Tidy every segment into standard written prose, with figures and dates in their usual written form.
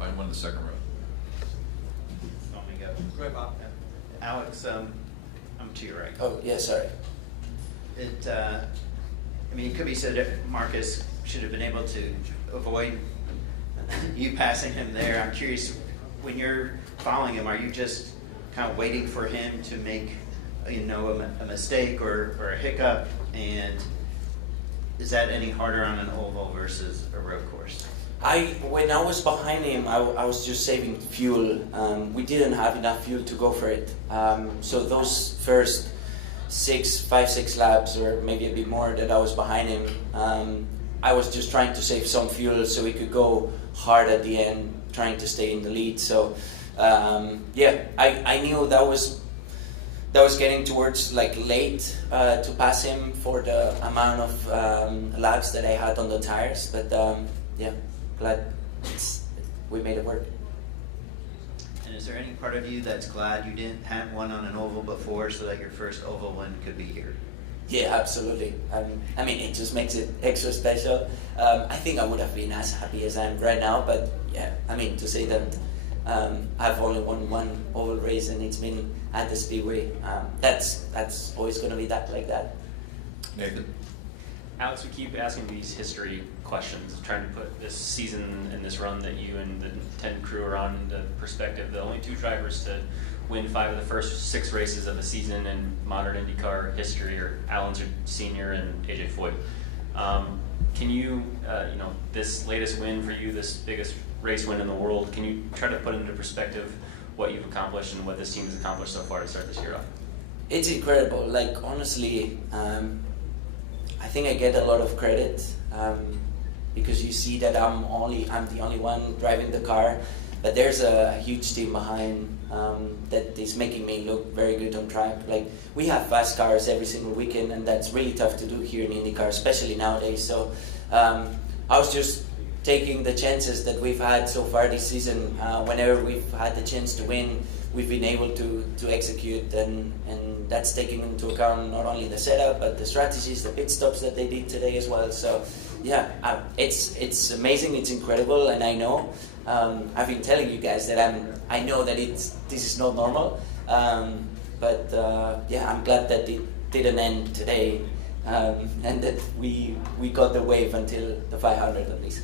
I won the second row. Want me to go? Go ahead, Bob. Alex, I'm to your right. Oh, yeah, sorry. I mean, it could be said that Marcus should have been able to avoid you passing him there. I'm curious, when you're following him, are you just kind of waiting for him to make, a mistake or a hiccup? And is that any harder on an oval versus a road course? When I was behind him, I was just saving fuel. We didn't have enough fuel to go for it. So those first 5-6 laps, or maybe a bit more, that I was behind him, I was just trying to save some fuel so we could go hard at the end, trying to stay in the lead. So I knew that was getting towards late to pass him for the amount of laps that I had on the tires. But glad we made it work. And is there any part of you that's glad you didn't have one on an oval before, so that your first oval win could be here? Yeah, absolutely. I mean, it just makes it extra special. I think I would have been as happy as I am right now, but yeah, I mean, to say that I've only won one oval race and it's been at the Speedway, that's always going to be like that. Nathan? Alex, we keep asking these history questions, trying to put this season and this run that you and the 10 crew are on into perspective. The only two drivers to win 5 of the first 6 races of the season in modern IndyCar history are Alan Sr. and AJ Foyt. Can you, this latest win for you, this biggest race win in the world, can you try to put into perspective what you've accomplished and what this team has accomplished so far to start this year off? It's incredible. Honestly, I think I get a lot of credit because you see that I'm the only one driving the car, but there's a huge team behind that is making me look very good on track. We have fast cars every single weekend, and that's really tough to do here in IndyCar, especially nowadays. So I was just taking the chances that we've had so far this season. Whenever we've had the chance to win, we've been able to execute, and that's taking into account not only the setup, but the strategies, the pit stops that they did today as well. So yeah, it's amazing, it's incredible, and I know, I've been telling you guys that I know that this is not normal, but I'm glad that it didn't end today, and that we got the wave until the 500 at least.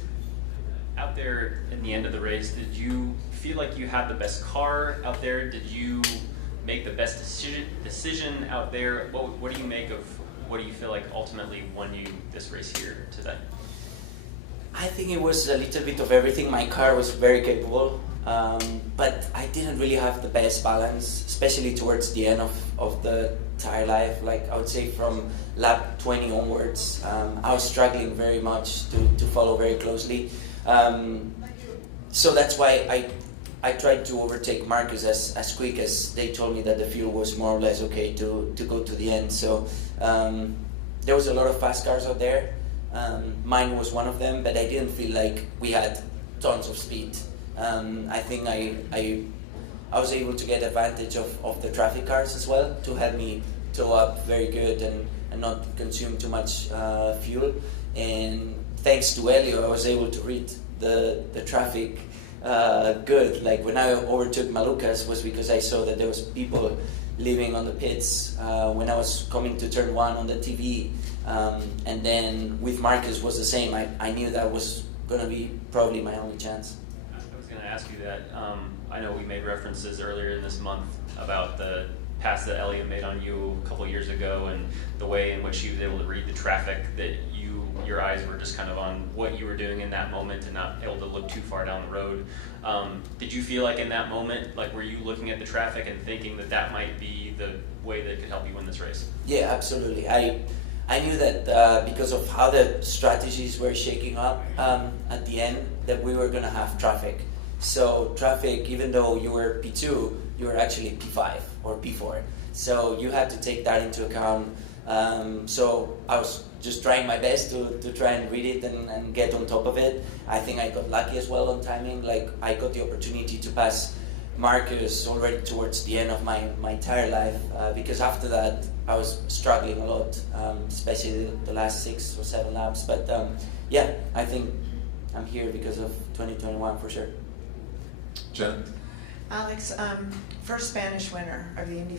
Out there in the end of the race, did you feel like you had the best car out there? Did you make the best decision out there? What do you make of what do you feel like ultimately won you this race here today? I think it was a little bit of everything. My car was very capable, but I didn't really have the best balance, especially towards the end of the tire life. I would say from lap 20 onwards, I was struggling very much to follow very closely. So that's why I tried to overtake Marcus as quick as they told me that the fuel was more or less okay to go to the end. So there was a lot of fast cars out there. Mine was one of them, but I didn't feel like we had tons of speed. I think I was able to get advantage of the traffic cars as well to help me tow up very good and not consume too much fuel. And thanks to Elio, I was able to read the traffic good. When I overtook Muukas was because I saw that there was people living on the pits when I was coming to turn 1 on the TV. And then with Marcus was the same. I knew that was going to be probably my only chance. I was going to ask you that. I know we made references earlier in this month about the pass that Elliot made on you a couple years ago and the way in which he was able to read the traffic, that your eyes were just kind of on what you were doing in that moment and not able to look too far down the road. Did you feel like in that moment, were you looking at the traffic and thinking that might be the way that could help you win this race? Yeah, absolutely. I knew that because of how the strategies were shaking up at the end, that we were going to have traffic. So traffic, even though you were P2, you were actually P5 or P4. So you had to take that into account. So I was just trying my best to try and read it and get on top of it. I think I got lucky as well on timing. I got the opportunity to pass Marcus already towards the end of my tire life because after that I was struggling a lot, especially the last 6 or 7 laps. But I think I'm here because of 2021 for sure. Jen? Alex, first Spanish winner of the Indy